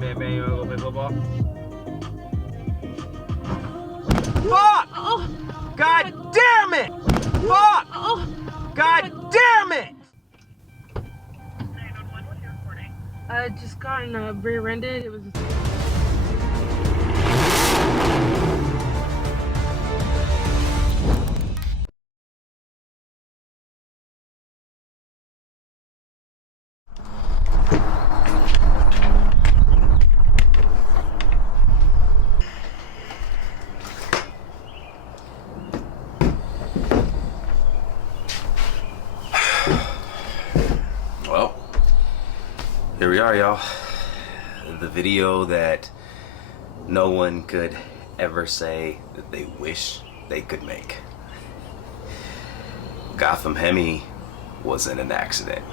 Man, you wanna go play football? Fuck! Oh, God damn it! Fuck! oh, God damn it! I just gotten rear-ended. It was. Well, here we are, y'all. The video that no one could ever say that they wish they could make. Gotham Hemi was in an accident.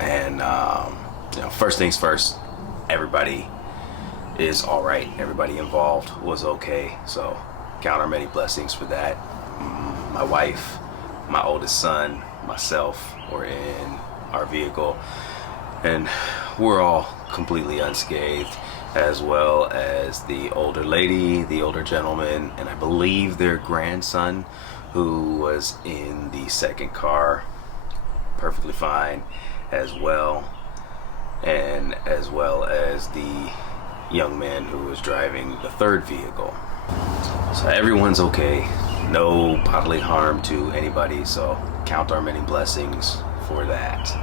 And, first things first, everybody is all right. Everybody involved was okay. So count our many blessings for that. My wife, my oldest son, myself were in our vehicle, and we're all completely unscathed, as well as the older lady, the older gentleman, and I believe their grandson, who was in the second car, perfectly fine as well, and as well as the young man who was driving the third vehicle. So everyone's okay, no bodily harm to anybody, so count our many blessings for that.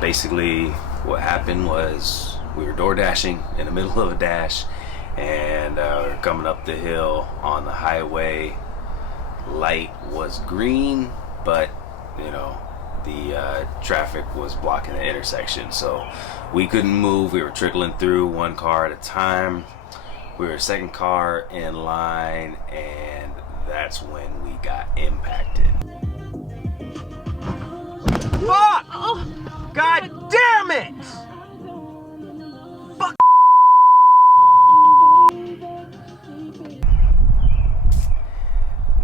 Basically what happened was we were door dashing in the middle of a dash, and we're coming up the hill on the highway. Light was green, but the traffic was blocking the intersection, so we couldn't move. We were trickling through one car at a time. We were second car in line, and that's when we got impacted. Fuck! Oh, God damn it! Fuck!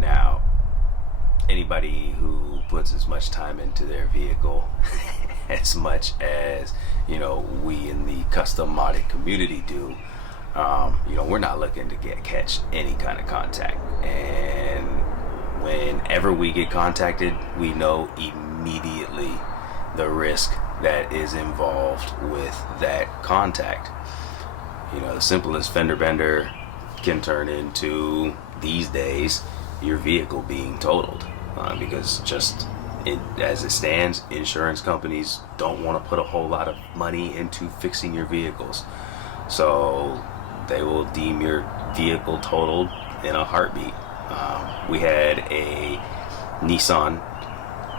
Now, anybody who puts as much time into their vehicle as much as we in the custom modded community do, we're not looking to catch any kind of contact, and whenever we get contacted, we know immediately the risk that is involved with that contact. The simplest fender bender can turn into, these days, your vehicle being totaled, because as it stands, insurance companies don't want to put a whole lot of money into fixing your vehicles, so they will deem your vehicle totaled in a heartbeat. We had a Nissan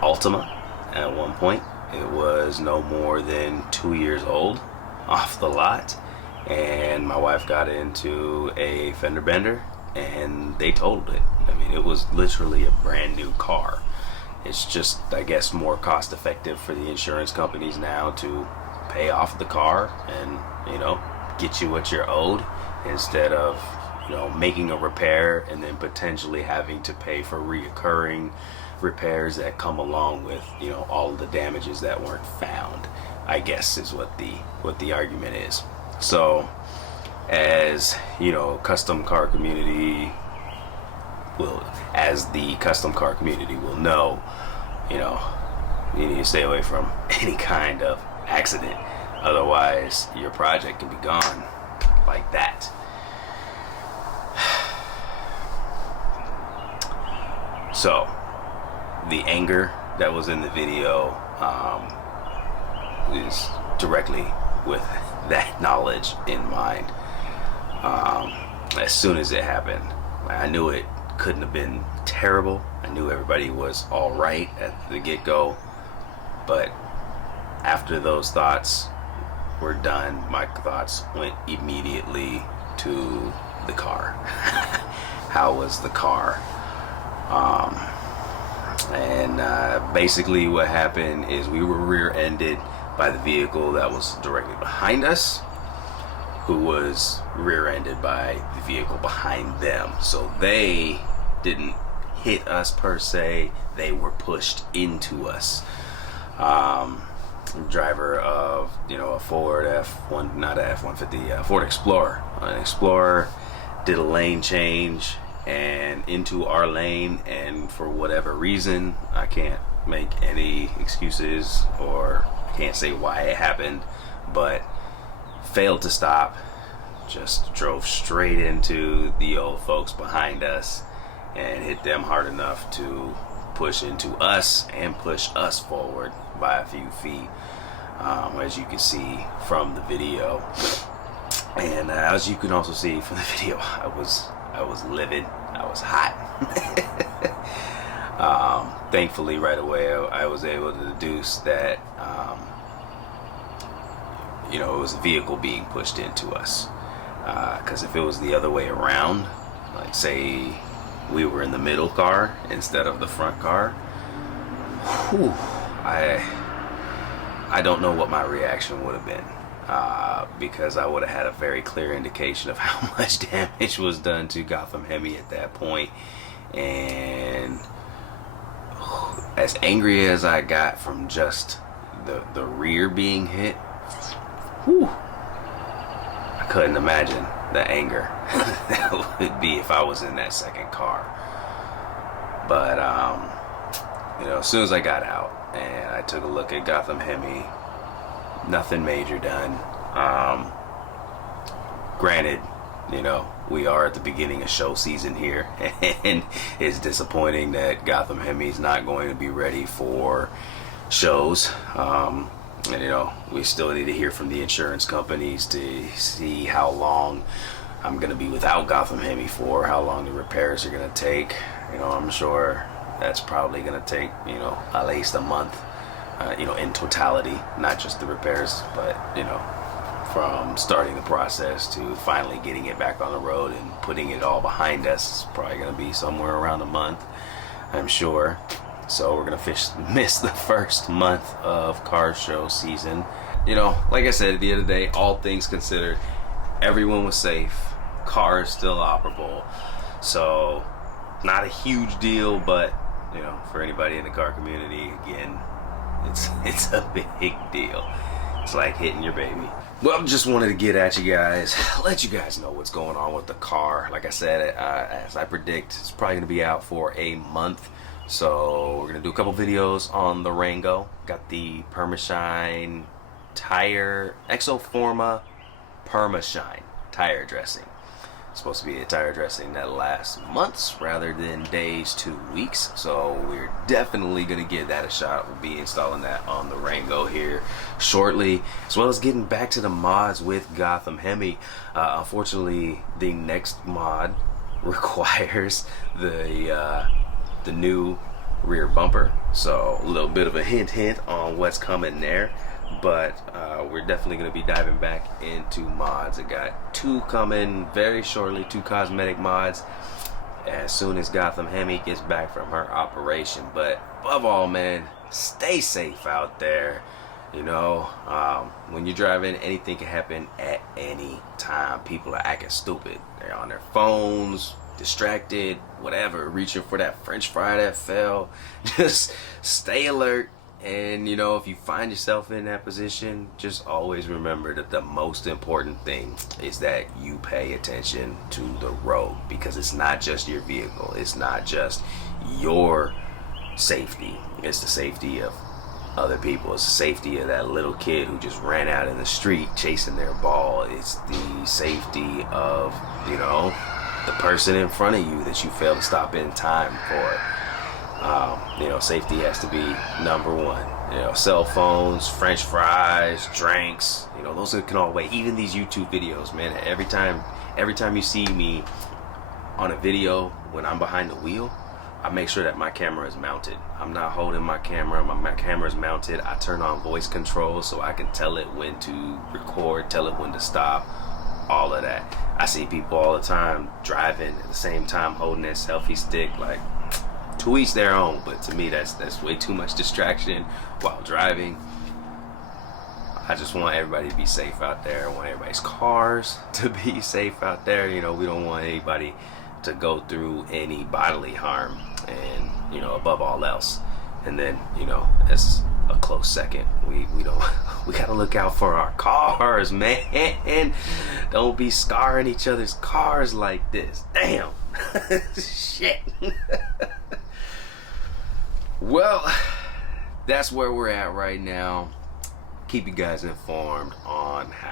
Altima at one point. It was no more than 2 years old off the lot, and my wife got into a fender bender and they totaled it. I mean, it was literally a brand new car. It's just, I guess, more cost effective for the insurance companies now to pay off the car and get you what you're owed, instead of making a repair and then potentially having to pay for reoccurring repairs that come along with all of the damages that weren't found, I guess is what the argument is. So as custom car community will know, you need to stay away from any kind of accident, otherwise your project can be gone like that. So the anger that was in the video is directly with that knowledge in mind. As soon as it happened, I knew it couldn't have been terrible. I knew everybody was all right at the get-go, but after those thoughts were done, my thoughts went immediately to the car. How was the car? Basically what happened is we were rear-ended by the vehicle that was directly behind us, who was rear-ended by the vehicle behind them. So they didn't hit us per se, they were pushed into us. driver of, you know, a Ford F1, not a F-150, Ford Explorer. An Explorer did a lane change and into our lane, and for whatever reason, I can't make any excuses or can't say why it happened, but failed to stop, just drove straight into the old folks behind us and hit them hard enough to push into us and push us forward by a few feet, as you can see from the video. And as you can also see from the video, I was livid. I was hot. Thankfully, right away, I was able to deduce that you know, it was a vehicle being pushed into us. Because if it was the other way around, like say we were in the middle car instead of the front car, whew, I don't know what my reaction would have been, because I would have had a very clear indication of how much damage was done to Gotham Hemi at that point. And as angry as I got from just the rear being hit, whew, I couldn't imagine the anger that would be if I was in that second car. But you know, as soon as I got out and I took a look at Gotham Hemi, nothing major done. Granted, you know, we are at the beginning of show season here, and it's disappointing that Gotham Hemi is not going to be ready for shows. And you know, we still need to hear from the insurance companies to see how long I'm going to be without Gotham Hemi for, how long the repairs are going to take. You know, I'm sure that's probably going to take, you know, at least a month, you know, in totality, not just the repairs, but, you know, from starting the process to finally getting it back on the road and putting it all behind us. It's probably going to be somewhere around a month, I'm sure. So we're gonna miss the first month of car show season. You know, like I said, at the end of the day, all things considered, everyone was safe. Car is still operable. So not a huge deal, but you know, for anybody in the car community, again, it's a big deal. It's like hitting your baby. Well, just wanted to get at you guys, let you guys know what's going on with the car. Like I said, as I predict, it's probably gonna be out for a month. So we're gonna do a couple videos on the Rango. Got the Permashine tire, Exoforma Permashine tire dressing. It's supposed to be a tire dressing that lasts months rather than days to weeks. So we're definitely gonna give that a shot. We'll be installing that on the Rango here shortly, as well as getting back to the mods with Gotham Hemi. Unfortunately, the next mod requires the new rear bumper, so a little bit of a hint on what's coming there. But we're definitely going to be diving back into mods. I got two coming very shortly, two cosmetic mods, as soon as Gotham Hemi gets back from her operation. But above all, man, stay safe out there. You know, when you're driving, anything can happen at any time. People are acting stupid. They're on their phones, distracted, whatever, reaching for that French fry that fell. Just stay alert. And you know, if you find yourself in that position, just always remember that the most important thing is that you pay attention to the road, because it's not just your vehicle, it's not just your safety, it's the safety of other people. It's the safety of that little kid who just ran out in the street chasing their ball. It's the safety of, you know, the person in front of you that you failed to stop in time for. You know, safety has to be number one. You know, cell phones, French fries, drinks, you know, those can all wait. Even these YouTube videos, man, every time you see me on a video when I'm behind the wheel, I make sure that my camera is mounted. I'm not holding my camera, my camera is mounted. I turn on voice control so I can tell it when to record, tell it when to stop, all of that. I see people all the time driving at the same time holding that selfie stick. Like, to each their own, but to me that's way too much distraction while driving. I just want everybody to be safe out there. I want everybody's cars to be safe out there. You know, we don't want anybody to go through any bodily harm, and you know, above all else. And then, you know, as a close second. We don't we gotta look out for our cars, man. Don't be scarring each other's cars like this. Damn. Shit. Well, that's where we're at right now. Keep you guys informed on how